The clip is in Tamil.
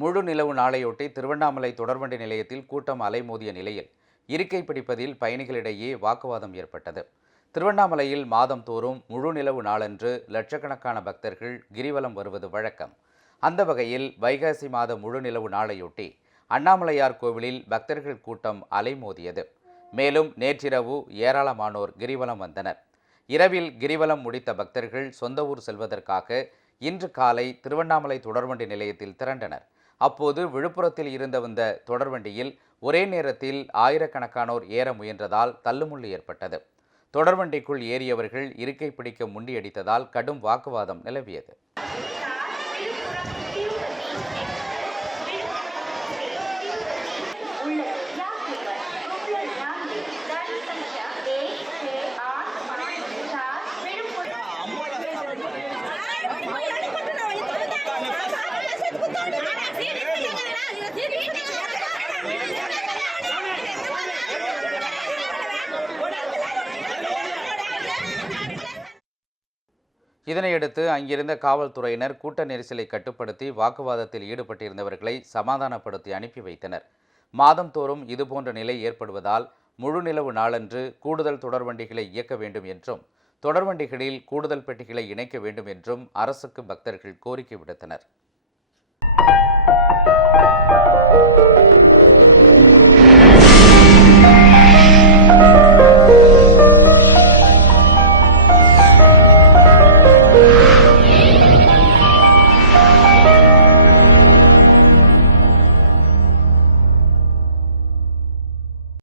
முழு நிலவு நாளையொட்டி திருவண்ணாமலை தொடர்வண்டி நிலையத்தில் கூட்டம் அலைமோதிய நிலையில் இருக்கை பிடிப்பதில் பயணிகளிடையே வாக்குவாதம் ஏற்பட்டது. திருவண்ணாமலையில் மாதம் தோறும் முழு நிலவு நாளன்று லட்சக்கணக்கான பக்தர்கள் கிரிவலம் வருவது வழக்கம். அந்த வகையில் வைகாசி மாத முழு நிலவு நாளையொட்டி அண்ணாமலையார் கோவிலில் பக்தர்கள் கூட்டம் அலைமோதியது. மேலும் நேற்றிரவு ஏராளமானோர் கிரிவலம் வந்தனர். இரவில் கிரிவலம் முடித்த பக்தர்கள் சொந்த ஊர் செல்வதற்காக இன்று காலை திருவண்ணாமலை தொடர்வண்டி நிலையத்தில் திரண்டனர். அப்போது விழுப்புரத்தில் இருந்த வந்த தொடர்வண்டியில் ஒரே நேரத்தில் ஆயிரக்கணக்கானோர் ஏற முயன்றதால் தள்ளுமுள்ளு ஏற்பட்டது. தொடர்வண்டிக்குள் ஏறியவர்கள் இருக்கை பிடிக்க முண்டியடித்ததால் கடும் வாக்குவாதம் நிலவியது. இதனையடுத்து அங்கிருந்த காவல்துறையினர் கூட்ட நெரிசலை கட்டுப்படுத்தி வாக்குவாதத்தில் ஈடுபட்டிருந்தவர்களை சமாதானப்படுத்தி அனுப்பி வைத்தனர். மாதந்தோறும் இதுபோன்ற நிலை ஏற்படுவதால் முழுநிலவு நாளன்று கூடுதல் தொடர்வண்டிகளை இயக்க வேண்டும் என்றும் தொடர்வண்டிகளில் கூடுதல் பெட்டிகளை இணைக்க வேண்டும் என்றும் அரசுக்கு பக்தர்கள் கோரிக்கை விடுத்தனர்.